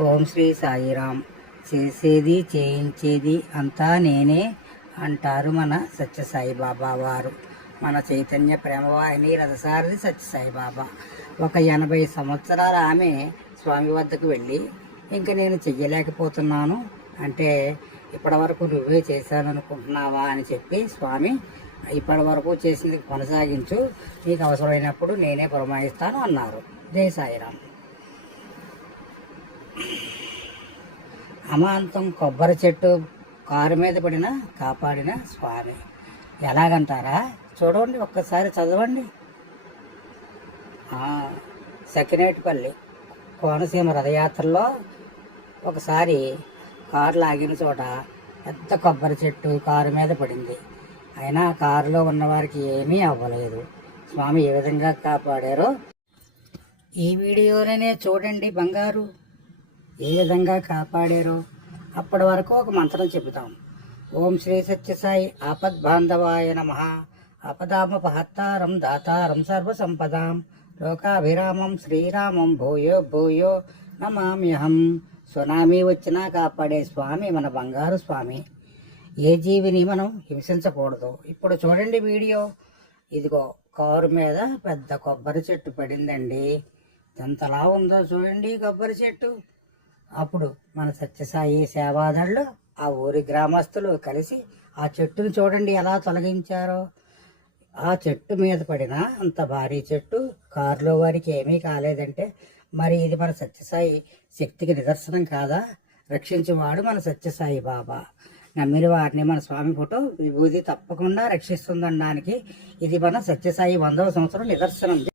ఓం శ్రీ సాయిరామ్. చేసేది చేయించేది అంతా నేనే అంటారు మన సత్యసాయి బాబా వారు. మన చైతన్య ప్రేమవాహిని రథసారథి సత్యసాయి బాబా ఒక ఎనభై సంవత్సరాల ఆమె స్వామి వద్దకు వెళ్ళి ఇంక నేను చెయ్యలేకపోతున్నాను. అంటే ఇప్పటివరకు నువ్వే చేశాననుకుంటున్నావా? అని చెప్పి స్వామి ఇప్పటి వరకు చేసింది కొనసాగించు. నీకు అవసరమైనప్పుడు నేనే పురమాయిస్తాను అన్నారు. జై సాయిరామ్. అమాంతం కొబ్బరి చెట్టు కారు మీద పడిన కాపాడిన స్వామి. ఎలాగంటారా? చూడండి ఒక్కసారి చదవండి. ఆ, సకినేటిపల్లి కోనసీమ రథయాత్రలో ఒకసారి కారు లాగిన చోట పెద్ద కొబ్బరి చెట్టు కారు మీద పడింది. అయినా కారులో ఉన్నవారికి ఏమీ అవ్వలేదు. స్వామి ఏ విధంగా కాపాడారో ఈ వీడియోలోనే చూడండి బంగారు. ఏ విధంగా కాపాడారో అప్పటి వరకు ఒక మంత్రం చెబుతాం. ఓం శ్రీ సత్యసాయి ఆపద్ బాంధవాయ నమ. ఆపదామపహత్తారం దాతారం సర్వసంపదాం. లోకాభిరామం శ్రీరామం భూయో భూయో నమామ్యహం. సునామీ వచ్చినా కాపాడే స్వామి మన బంగారు స్వామి. ఏ జీవిని మనం హింసించకూడదు. ఇప్పుడు చూడండి వీడియో. ఇదిగో కారు మీద పెద్ద కొబ్బరి చెట్టు పడిందండి. ఎంతలా ఉందో చూడండి కొబ్బరి చెట్టు. అప్పుడు మన సత్యసాయి సేవాదళ్ళు ఆ ఊరి గ్రామస్తులు కలిసి ఆ చెట్టును చూడండి ఎలా తొలగించారో. ఆ చెట్టు మీద పడిన అంత భారీ చెట్టు కారులో వారికి ఏమీ కాలేదంటే మరి ఇది మన సత్యసాయి శక్తికి నిదర్శనం కాదా? రక్షించేవాడు మన సత్యసాయి బాబా. నమ్మిన వారిని మన స్వామి ఫోటో విభూతి తప్పకుండా రక్షిస్తుందనడానికి ఇది మన సత్యసాయి వందవ సంవత్సరం నిదర్శనం.